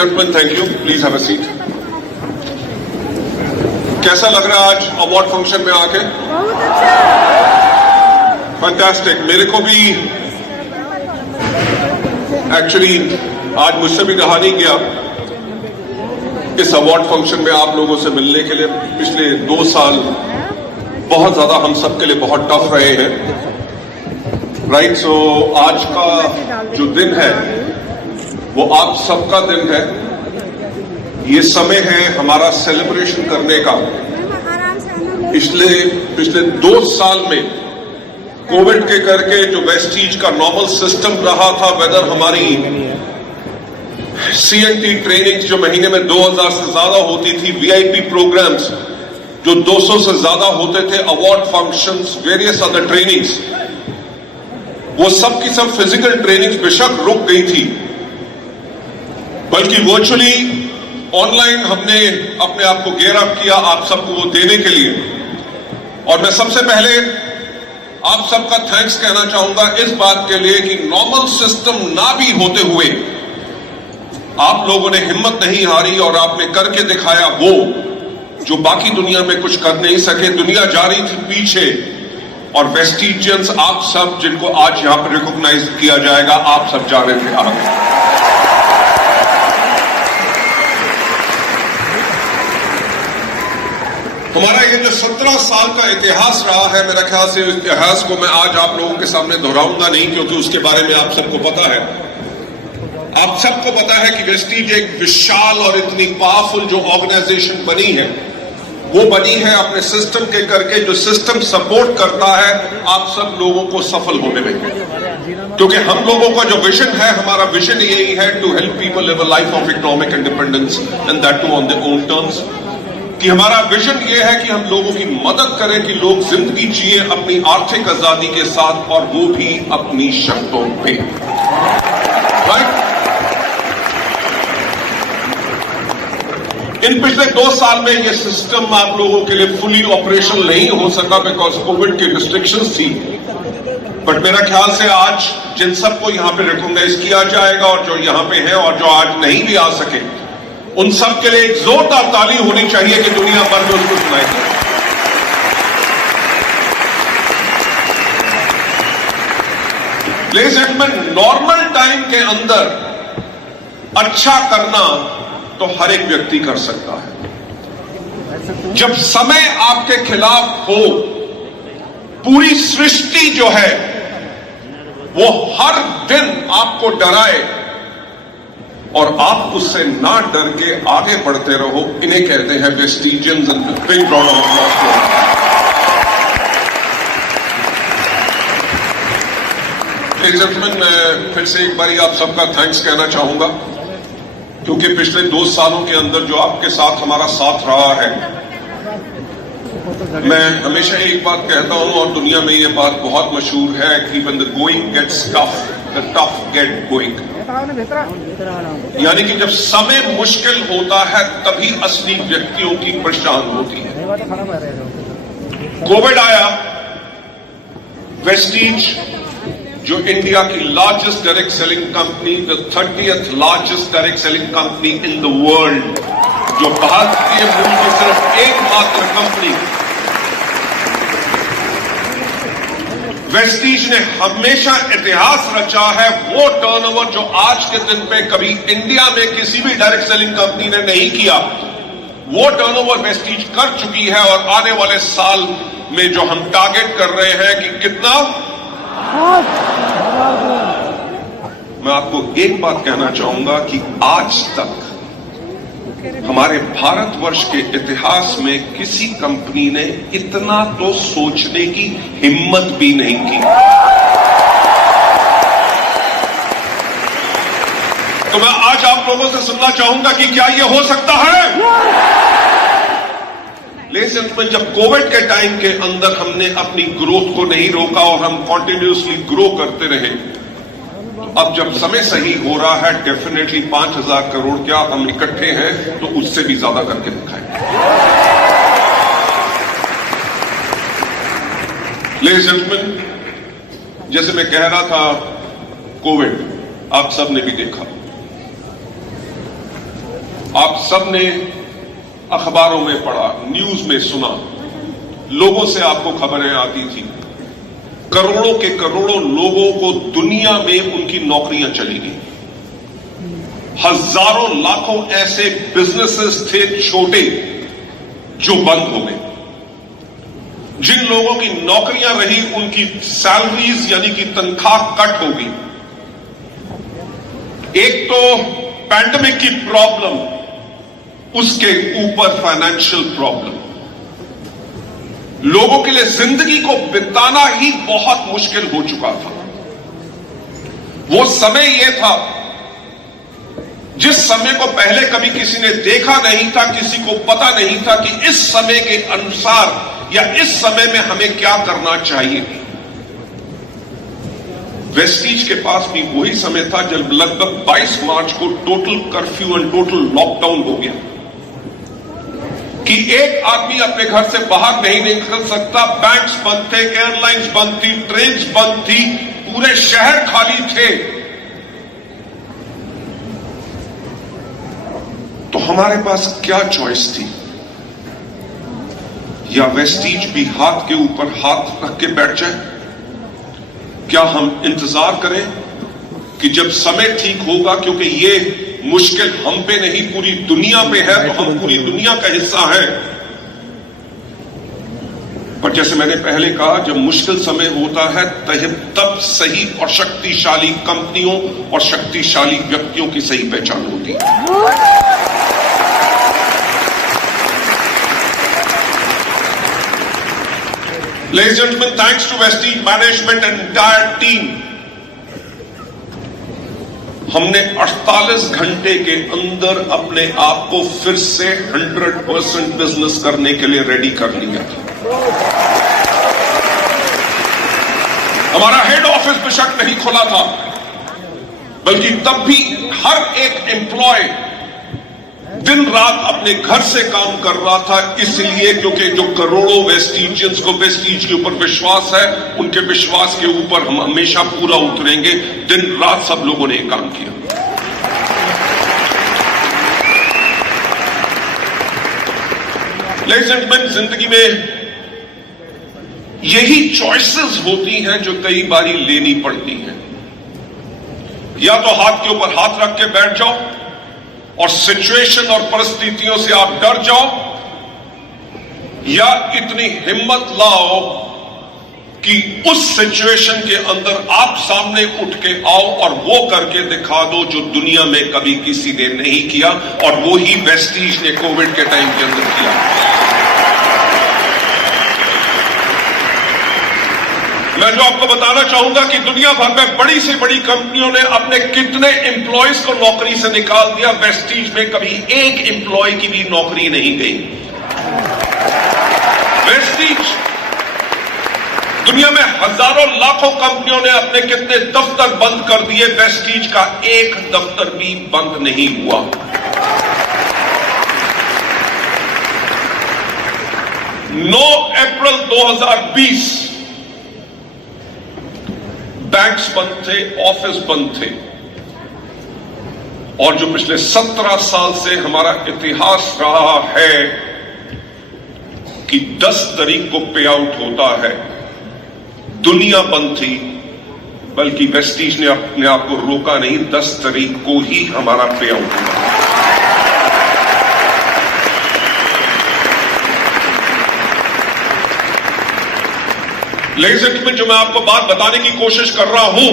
And gentleman, thank you, please have a seat. कैसा लग रहा है आज अवार्ड फंक्शन में आके? बहुत अच्छा, फैंटास्टिक। मेरे को भी एक्चुअली आज मुझसे भी कहा नहीं गया इस अवार्ड फंक्शन में आप लोगों से मिलने के लिए। पिछले 2 साल बहुत ज्यादा हम सब के लिए बहुत टफ रहे हैं, राइट। सो आज का जो दिन है वो आप सबका दिन है। ये समय है हमारा सेलिब्रेशन करने का। पिछले 2 साल में कोविड के करके जो वेस्टीज का नॉर्मल सिस्टम रहा था, वेदर हमारी सीएनटी ट्रेनिंग्स जो महीने में 2000 से ज्यादा होती थी, वीआईपी प्रोग्राम्स जो 200 से ज्यादा होते थे, award functions, various other trainings, वो सब की सब फिजिकल ट्रेनिंग्स बेशक रुक गई थी, बल्कि वर्चुअली ऑनलाइन हमने अपने आप को गेयर अप किया आप सबको वो देने के लिए। और मैं सबसे पहले आप सबका थैंक्स कहना चाहूंगा इस बात के लिए कि नॉर्मल सिस्टम ना भी होते हुए आप लोगों ने हिम्मत नहीं हारी और आपने करके दिखाया वो जो बाकी दुनिया में कुछ कर नहीं सके। दुनिया जा रही थी पीछे और वेस्टिजियंस आप सब, जिनको आज यहां पर रिकॉग्नाइज किया जाएगा, आप सब जा रहे थे आगे। हमारा ये जो 17 साल का इतिहास रहा है, मेरा ख्याल से इस इतिहास को मैं आज आप लोगों के सामने दोहराऊंगा नहीं, क्योंकि उसके बारे में आप सबको पता है। आप सबको पता है कि वेस्टीज एक विशाल और इतनी पावरफुल जो ऑर्गेनाइजेशन बनी है, वो बनी है अपने सिस्टम के करके, जो सिस्टम सपोर्ट करता है आप सब लोगों को सफल होने में। क्योंकि हम लोगों का जो विजन है, हमारा विजन यही है to help people live a life of economic independence and that too on their own terms. कि हमारा विजन ये है कि हम लोगों की मदद करें कि लोग जिंदगी जिए अपनी आर्थिक आजादी के साथ, और वो भी अपनी शर्तों पे, राइट। इन पिछले 2 साल में ये सिस्टम आप लोगों के लिए फुली ऑपरेशनल नहीं हो सका बिकॉज कोविड की रिस्ट्रिक्शंस थी। बट मेरा ख्याल से आज जिन सबको यहां पे रिकॉग्नाइज किया जाएगा और जो यहां पे है और जो आज नहीं भी आ सके, उन सब के लिए एक जोरदार ताली होनी चाहिए कि दुनिया भर में उसको सुनाई जाए। Ladies and gentleman, normal time के अंदर अच्छा करना तो हर एक व्यक्ति कर सकता है। जब समय आपके खिलाफ हो, पूरी सृष्टि जो है वो हर दिन आपको डराए और आप उससे ना डर के आगे बढ़ते रहो, इन्हें कहते हैं वेस्टिजियंस। And big round of applause. Ladies and gentleman, मैं फिर से एक बारी आप सबका थैंक्स कहना चाहूंगा, क्योंकि पिछले 2 सालों के अंदर जो आपके साथ हमारा साथ रहा है, मैं हमेशा एक बात कहता हूं और दुनिया में ये बात बहुत मशहूर है कि when the going gets tough, the tough get going। यानी कि जब समय मुश्किल होता है तभी असली व्यक्तियों की पहचान होती है। कोविड आया, वेस्टीज जो इंडिया की largest direct selling company, the 30th largest direct selling company in the world, जो भारतीय मूल की सिर्फ एकमात्र कंपनी, वेस्टीज ने हमेशा इतिहास रचा है। वो टर्नओवर जो आज के दिन पे कभी इंडिया में किसी भी डायरेक्ट सेलिंग कंपनी ने नहीं किया, वो टर्नओवर वेस्टीज कर चुकी है। और आने वाले साल में जो हम टारगेट कर रहे हैं कि कितना, मैं आपको एक बात कहना चाहूंगा कि आज तक हमारे भारतवर्ष के इतिहास में किसी कंपनी ने इतना तो सोचने की हिम्मत भी नहीं की। तो मैं आज आप लोगों से सुनना चाहूंगा कि क्या यह हो सकता है? लेकिन जब कोविड के टाइम के अंदर हमने अपनी ग्रोथ को नहीं रोका और हम कॉन्टिन्यूसली ग्रो करते रहे, अब जब समय सही हो रहा है, डेफिनेटली 5000 करोड़ क्या हम इकट्ठे हैं तो उससे भी ज्यादा करके दिखाएंगे। लेडीज एंड जेंटलमैन, जैसे मैं कह रहा था, कोविड आप सबने भी देखा, आप सब ने अखबारों में पढ़ा, न्यूज में सुना, लोगों से आपको खबरें आती थी, करोड़ों के करोड़ों लोगों को दुनिया में उनकी नौकरियां चली गई। हजारों लाखों ऐसे बिजनेसेस थे छोटे जो बंद हो गए। जिन लोगों की नौकरियां रही उनकी सैलरीज यानी कि तनख्वाह कट हो गई। एक तो पैंडेमिक की प्रॉब्लम, उसके ऊपर फाइनेंशियल प्रॉब्लम, लोगों के लिए जिंदगी को बिताना ही बहुत मुश्किल हो चुका था। वो समय यह था जिस समय को पहले कभी किसी ने देखा नहीं था, किसी को पता नहीं था कि इस समय के अनुसार या इस समय में हमें क्या करना चाहिए। वेस्टीज के पास भी वही समय था जब लगभग 22 मार्च को total curfew and total lockdown हो गया कि एक आदमी अपने घर से बाहर नहीं निकल सकता। बैंक्स बंद थे, एयरलाइंस बंद थी, ट्रेन्स बंद थी, पूरे शहर खाली थे। तो हमारे पास क्या चॉइस थी? या वेस्टीज भी हाथ के ऊपर हाथ रख के बैठ जाए? क्या हम इंतजार करें कि जब समय ठीक होगा, क्योंकि ये मुश्किल हम पे नहीं पूरी दुनिया पे है, तो हम पूरी दुनिया का हिस्सा है। पर जैसे मैंने पहले कहा, जब मुश्किल समय होता है तब सही और शक्तिशाली कंपनियों और शक्तिशाली व्यक्तियों की सही पहचान होती है। Ladies and gentlemen, thanks to Vestige management and entire team, हमने 48 घंटे के अंदर अपने आप को फिर से 100% बिजनेस करने के लिए रेडी कर लिया था। हमारा हेड ऑफिस बेशक नहीं खुला था, बल्कि तब भी हर एक एम्प्लॉय दिन रात अपने घर से काम कर रहा था, इसलिए क्योंकि जो करोड़ों वेस्टीजियंस को वेस्टीज के ऊपर विश्वास है, उनके विश्वास के ऊपर हम हमेशा पूरा उतरेंगे। दिन रात सब लोगों ने काम किया। लेडीज एंड जेंटलमैन, जिंदगी में यही चॉइसेस होती हैं जो कई बारी लेनी पड़ती हैं। या तो हाथ के ऊपर हाथ रख के बैठ जाओ और सिचुएशन और परिस्थितियों से आप डर जाओ, या इतनी हिम्मत लाओ कि उस सिचुएशन के अंदर आप सामने उठ के आओ और वो करके दिखा दो जो दुनिया में कभी किसी ने नहीं किया, और वो ही वेस्टीज ने कोविड के टाइम के अंदर किया। मैं जो आपको बताना चाहूंगा कि दुनिया भर में बड़ी से बड़ी कंपनियों ने अपने कितने एम्प्लॉयज को नौकरी से निकाल दिया, वेस्टीज में कभी एक एम्प्लॉय की भी नौकरी नहीं गई। वेस्टीज दुनिया में हजारों लाखों कंपनियों ने अपने कितने दफ्तर बंद कर दिए, वेस्टीज का एक दफ्तर भी बंद नहीं हुआ। 9 अप्रैल 2020 बैंक्स बंद थे, ऑफिस बंद थे, और जो पिछले 17 साल से हमारा इतिहास रहा है कि 10 तारीख को पे आउट होता है, दुनिया बंद थी, बल्कि वेस्टीज ने अपने आप को रोका नहीं, 10 तारीख को ही हमारा पे आउट हुआ। लेडीज एंड जेंटलमैन, जो मैं आपको बात बताने की कोशिश कर रहा हूं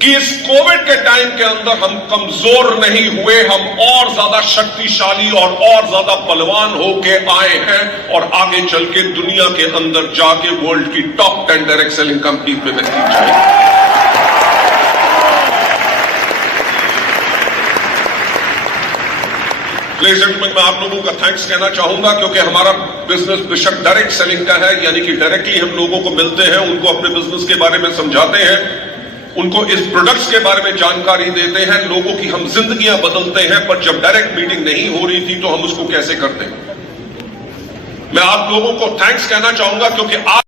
कि इस कोविड के टाइम के अंदर हम कमजोर नहीं हुए, हम और ज्यादा शक्तिशाली और ज्यादा बलवान होके आए हैं, और आगे चल के दुनिया के अंदर जाके वर्ल्ड की टॉप 10 डायरेक्ट सेलिंग कंपनीज में वेस्टीज जाएगी। लेडीज एंड जेंटलमैन, मैं आप लोगों का थैंक्स कहना चाहूंगा, क्योंकि हमारा बिजनेस बेशक डायरेक्ट सेलिंग का है, यानी कि डायरेक्टली हम लोगों को मिलते हैं, उनको अपने बिजनेस के बारे में समझाते हैं, उनको इस प्रोडक्ट्स के बारे में जानकारी देते हैं, लोगों की हम जिंदगियां बदलते हैं। पर जब डायरेक्ट मीटिंग नहीं हो रही थी तो हम उसको कैसे करते हैं? मैं आप लोगों को थैंक्स कहना चाहूंगा, क्योंकि आप